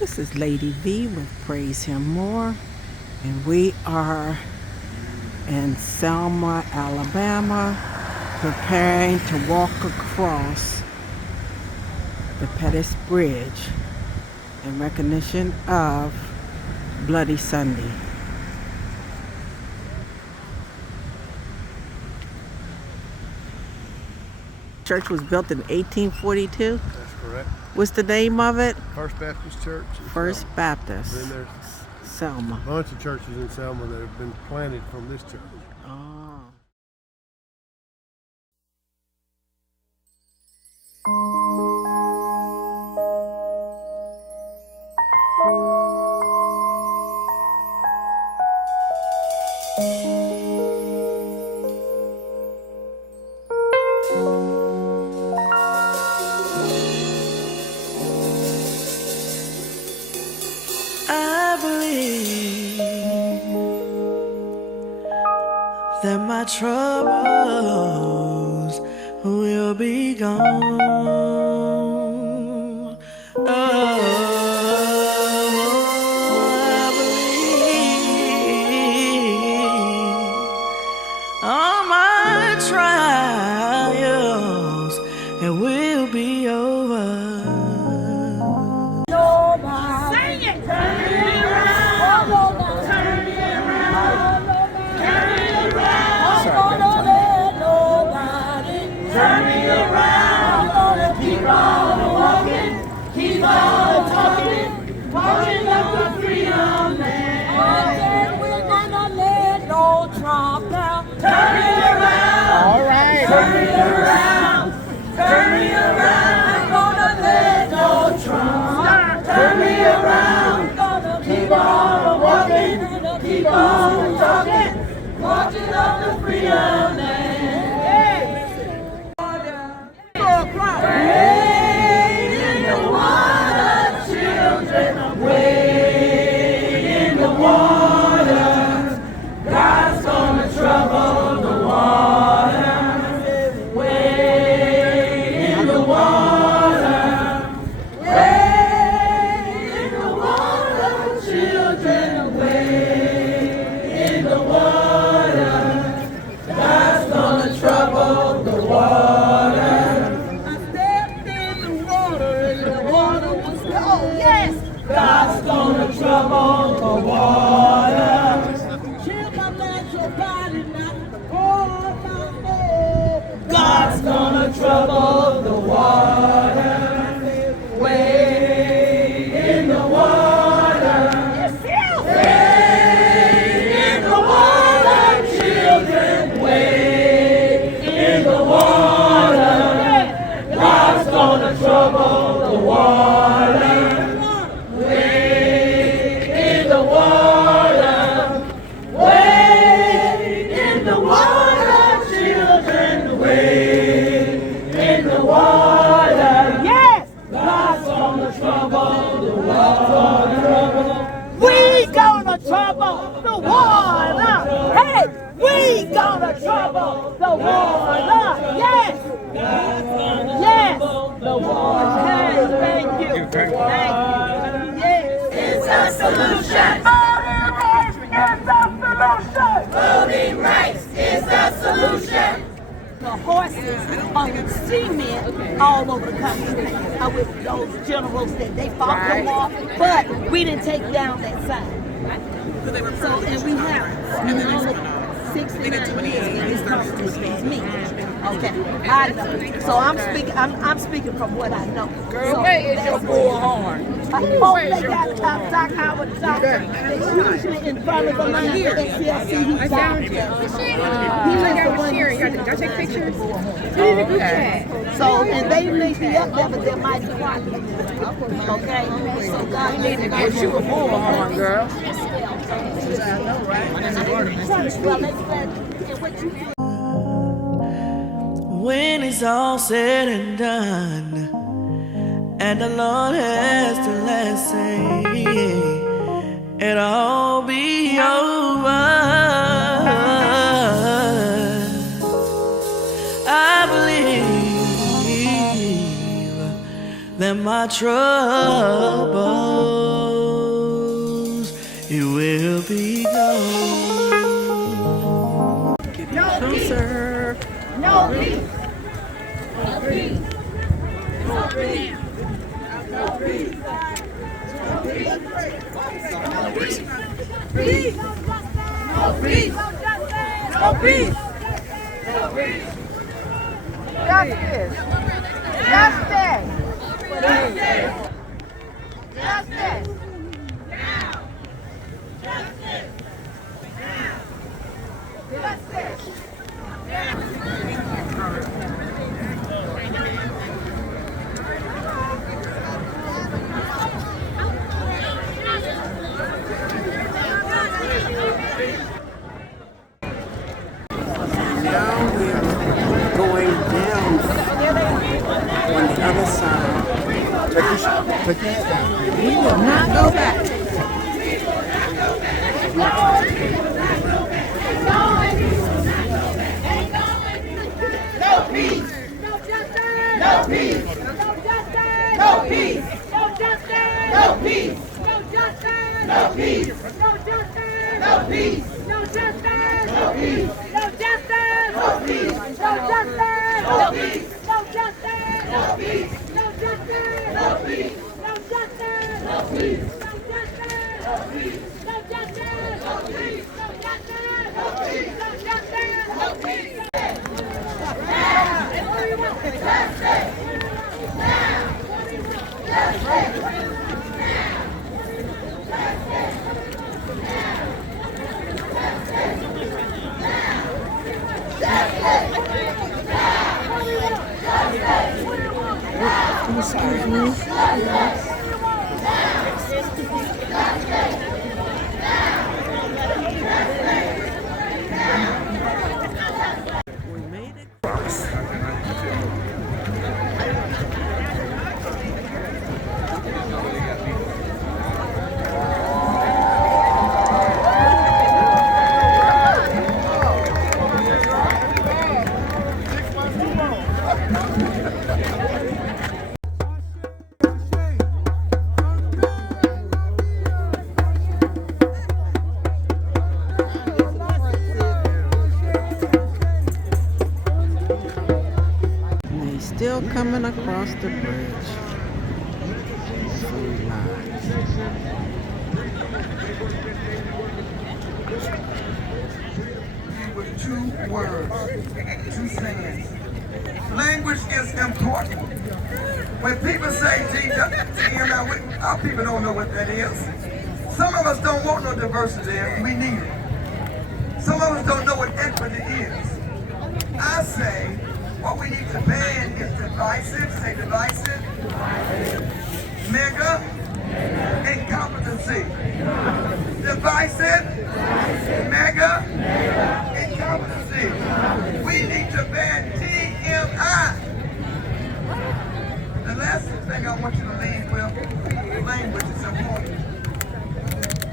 This is Lady V with Praise Him More, and we are in Selma, Alabama, preparing to walk across the Pettus Bridge in recognition of Bloody Sunday. Church was built in 1842. That's correct. What's the name of it? First Baptist Church. First Baptist. Then there's Selma. a bunch of churches in Selma that have been planted from this church. Oh. I believe that my troubles will be gone. Oh, I believe all my trials it will be over. Turn me around, I'm gonna keep on walking, keep on talking, walking up the freedom land. We're gonna let no Trump down. Turn me around, all right. Turn me around, turn me around. I'm gonna let no Trump turn me around. Gonna keep on walking, keep on talking, walking up the freedom land. Wade in the water, children, wade in the water. God's gonna trouble the water. Wade in the water, wade in the water, children, wade in the water. God's gonna trouble the water. God's gonna trouble the water. Children, let your body not fall down there. God's gonna trouble the water. Wade in the water. Wade in the water, children. Wade in the water. God's gonna trouble the water. Trouble the water. Hey, we gonna trouble the water. Yes. Yes. The water. Hey, thank you. Thank you. Yes. It's a solution. Voting rights is the solution. The horses are cement all over the country with those generals that they fought them off, but we didn't take down that sign. So, and we have 69 years in this Constitution. Me. Okay, I know. So I'm speaking from what I know. Girl, so where is your bullhorn? I hope they got Doc Howard talking. They usually in front of the line for SCLC. He's down there. Y'all take pictures? So, and they may be up there, but they're mighty quiet. Okay? So God need to Get you a bullhorn, girl. When it's all said and done, and the Lord has the last say, it'll all be over. I believe that my trouble Peace. No peace. No peace. No peace. Justice. Justice. Justice. Now. Justice. Now. Justice. Now we're going down on the other side. We will not go back. No peace. No justice. No peace. No justice. No peace. No justice. No peace. No justice. No peace. No justice. No peace. No justice. No peace. No justice. No peace. No justice. No peace. No justice. No peace. No justice. No peace. No justice. No peace. No justice. No peace. No justice. No peace. No justice. No peace. No justice. No peace. Excuse me. We made it across. And they still coming across the bridge. Free lives. With two words, two sayings. Language is important. When people say TM, our people don't know what that is. Some of us don't want no diversity, and we need it. Some of us don't know what equity is. I say, what we need to ban is divisive, say divisive, mega, incompetency. Divisive, mega, incompetency. We need to ban TMI. The last thing I want you to leave with, language is important.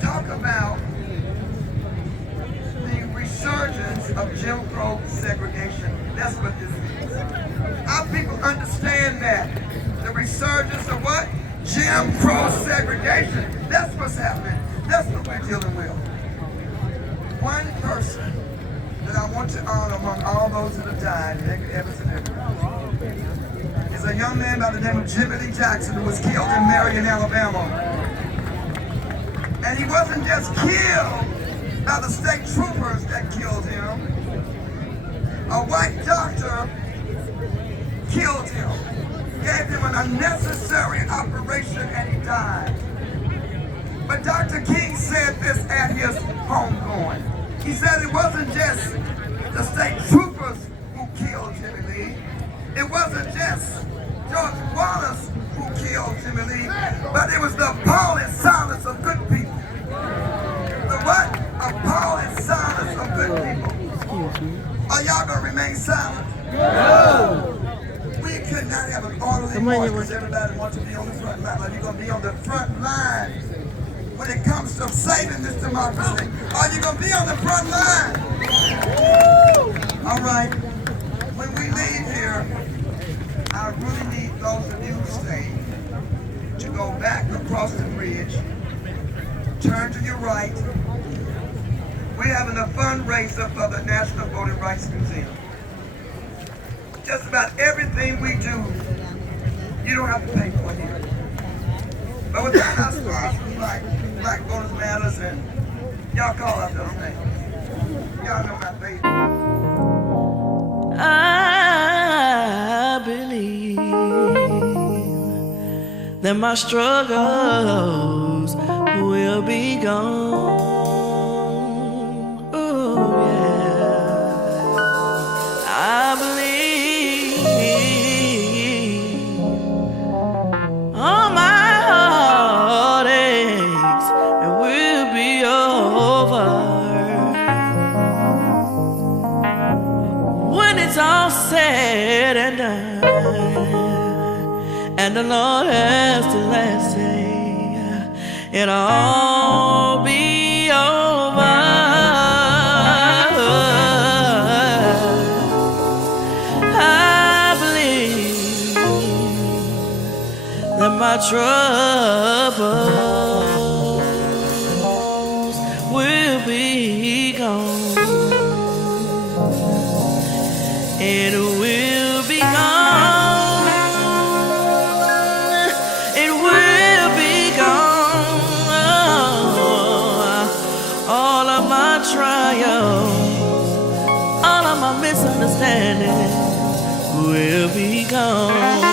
Talk about the resurgence of Jim Crow segregation. That's what this is. Our people understand that. The resurgence of what? Jim Crow segregation. That's what's happening. That's what we're dealing with. One person that I want to honor among all those that have died, is a young man by the name of Jimmy Lee Jackson, who was killed in Marion, Alabama. And he wasn't just killed by the state troopers that killed him. A white doctor killed him, gave him an unnecessary operation, and he died. But Dr. King said this at his homegoing. He said it wasn't just the state troopers who killed Jimmy Lee. It wasn't just George Wallace who killed Jimmy Lee, but it was the appalling silence of good people. The what? Appalling silence of good people. Excuse me. Are y'all gonna remain silent? No! We could not have an orderly march because everybody wants to be on the front line. Like you're gonna be on the front line when it comes to saving this democracy. Are you gonna be on the front line? All right. When we leave here, I really need those of you who stay to go back across the bridge, turn to your right. We're having a fundraiser for the National Voting Rights Museum. Just about everything we do You don't have to pay for it here. But with that, I start with Black Voters Matters, and y'all call out those names. Y'all know my favorite. I believe that my struggles will be gone. Oh yeah, I believe all my heartaches it will be over when it's all said and done, and the Lord has the last say. It'll all be over. I believe that my troubles will be gone. It will be gone. It will be gone. All of my trials, all of my misunderstandings will be gone.